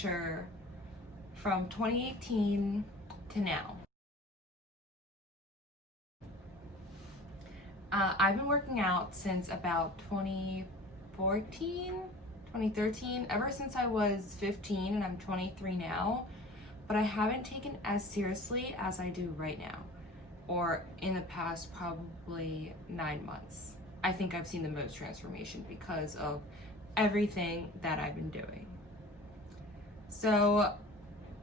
picture from 2018 to now. I've been working out since about 2014, 2013, ever since I was 15, and I'm 23 now, but I haven't taken as seriously as I do right now, or in the past probably 9 months. I think I've seen the most transformation because of everything that I've been doing. So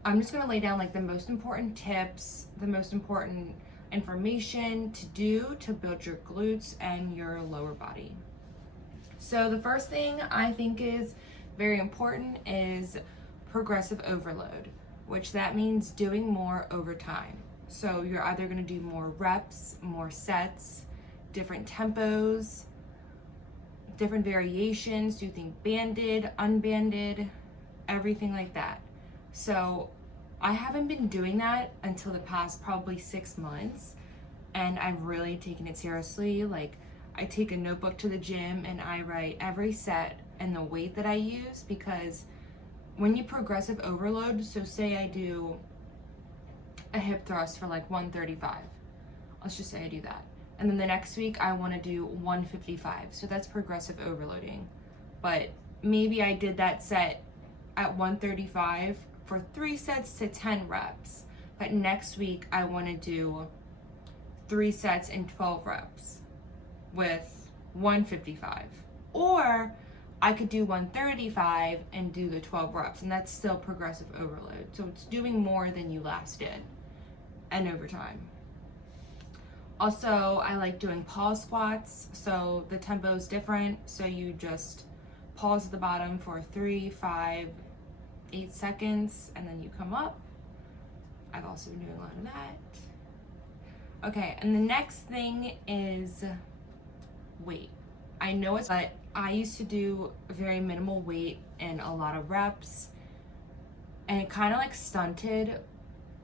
I'm just gonna lay down like the most important tips, the most important information to do to build your glutes and your lower body. So the first thing I think is very important is progressive overload, which that means doing more over time. So you're either going to do more reps, more sets, different tempos, different variations. Do you think banded, unbanded, everything like that. So I haven't been doing that until the past probably 6 months, and I've really taken it seriously. Like, I take a notebook to the gym and I write every set and the weight that I use, because when you progressive overload, so say I do a hip thrust for like 135, let's just say I do that, and then the next week I want to do 155, so that's progressive overloading. But maybe I did that set at 135 for 3 sets to 10 reps, but next week I want to do 3 sets and 12 reps with 155. Or I could do 135 and do the 12 reps, and that's still progressive overload. So it's doing more than you last did and over time. Also, I like doing pause squats, so the tempo is different. So you just pause at the bottom for 3, 5, 8 seconds, and then you come up. I've also been doing a lot of that. Okay, and the next thing is weight. I know it's, but I used to do very minimal weight and a lot of reps, and it kind of like stunted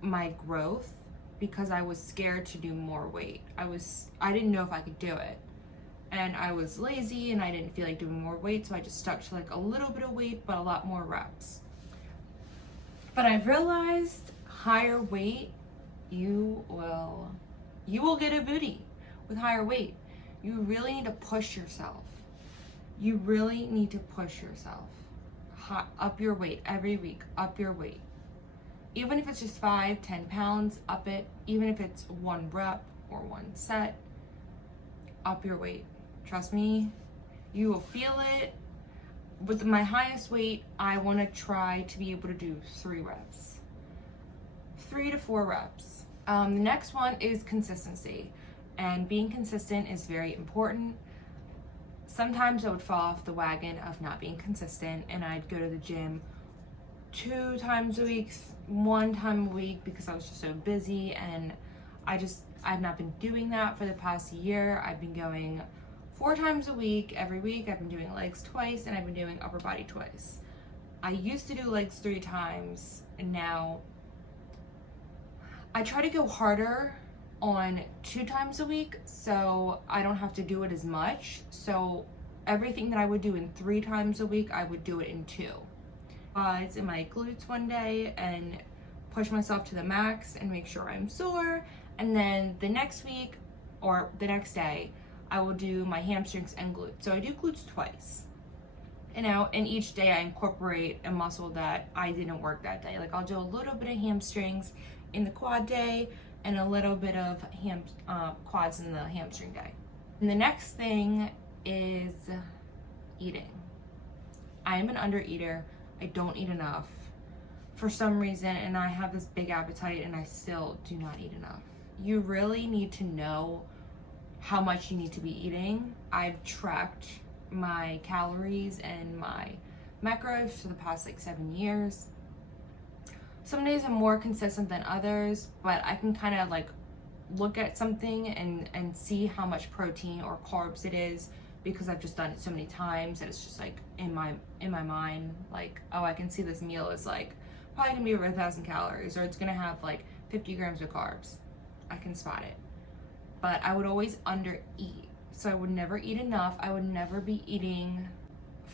my growth because I was scared to do more weight. I didn't know if I could do it, and I was lazy and I didn't feel like doing more weight, so I just stuck to like a little bit of weight but a lot more reps. But I realized higher weight, you will get a booty with higher weight. You really need to push yourself. You really need to push yourself. Up your weight every week, up your weight. Even if it's just 5, 10 pounds, up it. Even if it's 1 rep or 1 set, up your weight. Trust me, you will feel it. With my highest weight, I want to try to be able to do 3 reps. 3 to 4 reps. The next one is consistency. And being consistent is very important. Sometimes I would fall off the wagon of not being consistent, and I'd go to the gym 2 times a week, 1 time a week, because I was just so busy, and I've not been doing that for the past year. I've been going 4 times a week, every week. I've been doing legs twice, and I've been doing upper body twice. I used to do legs 3 times, and now I try to go harder on 2 times a week, so I don't have to do it as much. So everything that I would do in 3 times a week, I would do it in 2. Quads and my glutes one day and push myself to the max and make sure I'm sore. And then the next week or the next day, I will do my hamstrings and glutes. So I do glutes twice. And each day I incorporate a muscle that I didn't work that day. Like, I'll do a little bit of hamstrings in the quad day and a little bit of quads in the hamstring day. And the next thing is eating. I am an undereater. I don't eat enough for some reason, and I have this big appetite and I still do not eat enough. You really need to know how much you need to be eating. I've tracked my calories and my macros for the past like 7 years. Some days I'm more consistent than others, but I can kind of like look at something and see how much protein or carbs it is, because I've just done it so many times that it's just like in my mind, like, oh, I can see this meal is like probably gonna be over 1,000 calories, or it's gonna have like 50 grams of carbs. I can spot it. But I would always under eat. So I would never eat enough. I would never be eating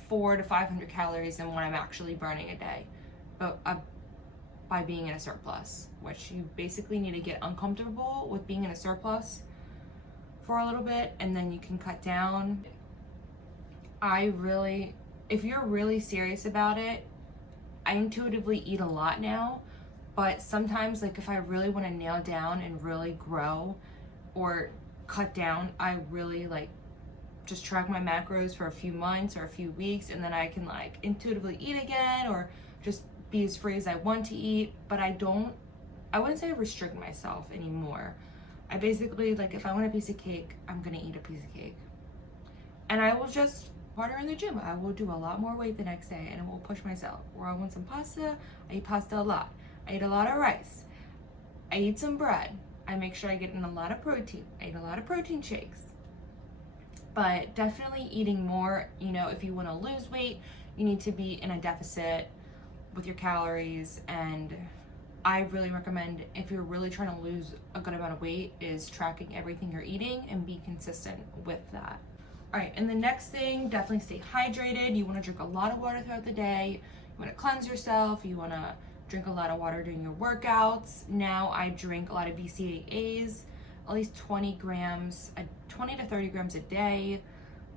400 to 500 calories than what I'm actually burning a day. by being in a surplus, which you basically need to get uncomfortable with being in a surplus for a little bit, and then you can cut down. If you're really serious about it, I intuitively eat a lot now, but sometimes, like, if I really want to nail down and really grow or cut down, I really like just track my macros for a few months or a few weeks, and then I can like intuitively eat again or just be as free as I want to eat. But I wouldn't say I restrict myself anymore. I basically, like, if I want a piece of cake, I'm gonna eat a piece of cake. And I will just harder in the gym. I will do a lot more weight the next day and I will push myself. Or I want some pasta, I eat pasta a lot. I eat a lot of rice. I eat some bread. I make sure I get in a lot of protein. I eat a lot of protein shakes. But definitely eating more. You know, if you want to lose weight, you need to be in a deficit with your calories. And I really recommend, if you're really trying to lose a good amount of weight, is tracking everything you're eating and be consistent with that. All right, and the next thing, definitely stay hydrated. You want to drink a lot of water throughout the day. You want to cleanse yourself. You want to drink a lot of water during your workouts. Now I drink a lot of BCAAs, at least 20 to 30 grams a day.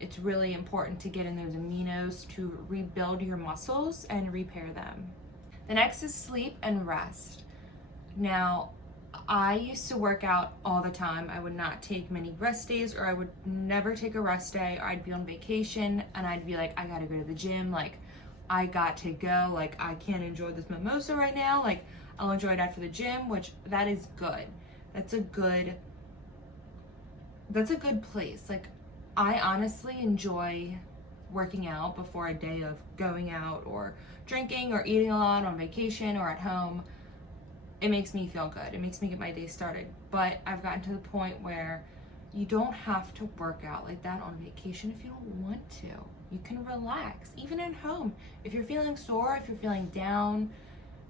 It's really important to get in those aminos to rebuild your muscles and repair them. The next is sleep and rest. Now, I used to work out all the time. I would not take many rest days, or I would never take a rest day, or I'd be on vacation and I'd be like, I gotta go to the gym, like I got to go, like I can't enjoy this mimosa right now, like I'll enjoy it after the gym, which that is good. That's a good place. Like, I honestly enjoy working out before a day of going out or drinking or eating a lot on vacation or at home. It makes me feel good. It makes me get my day started. But I've gotten to the point where you don't have to work out like that on vacation if you don't want to. You can relax, even at home. If you're feeling sore, if you're feeling down,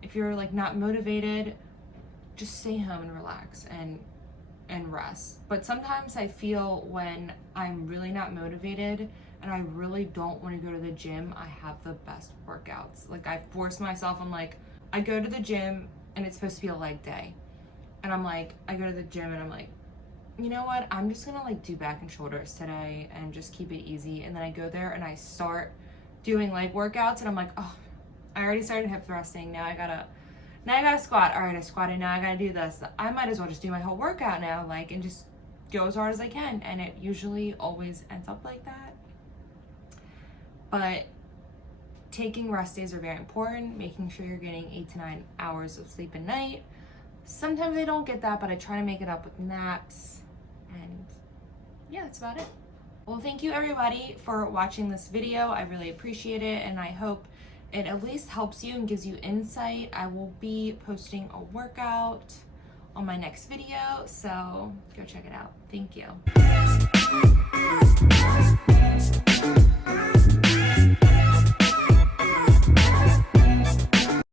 if you're like not motivated, just stay home and relax and rest. But sometimes I feel when I'm really not motivated and I really don't want to go to the gym, I have the best workouts. Like, I force myself. I'm like, I go to the gym and it's supposed to be a leg day. And I'm like, I go to the gym and I'm like, you know what? I'm just gonna like do back and shoulders today and just keep it easy. And then I go there and I start doing leg workouts and I'm like, oh, I already started hip thrusting. Now I gotta squat. All right, I squatted. Now I gotta do this. I might as well just do my whole workout now, like, and just go as hard as I can. And it usually always ends up like that. But taking rest days are very important, making sure you're getting 8 to 9 hours of sleep a night. Sometimes I don't get that, but I try to make it up with naps. And yeah, that's about it. Well, thank you everybody for watching this video. I really appreciate it, and I hope it at least helps you and gives you insight. I will be posting a workout on my next video, so go check it out. Thank you.